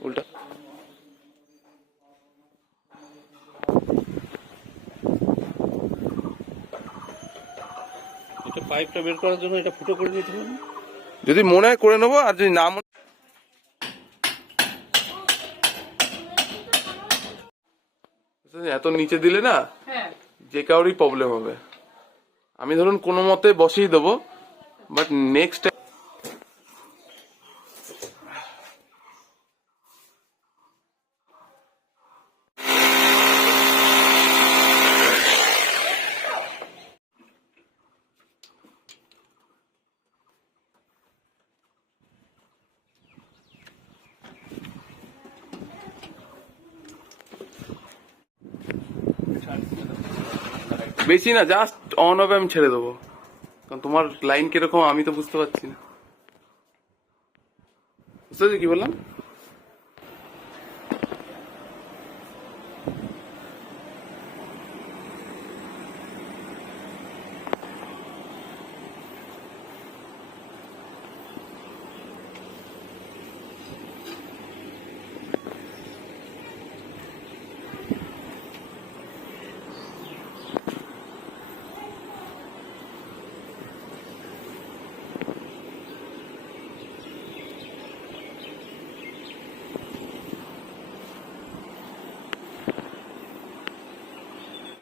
উল্টা। পাইপটা বের করার জন্য এটা ফুটো করে দিতে যদি মনে হয় করে নেব আর যদি না মনে এত নিচে দিলে না হ্যাঁ। যে কারোরই প্রবলেম হবে। আমি ধরুন কোনো মতে বসিয়ে দেবো বাট নেক্সট বেশি না জাস্ট অন হবে আমি ছেড়ে দেবো। কারণ তোমার লাইন কীরকম আমি তো বুঝতে পারছি না। বুঝতে কি বললাম?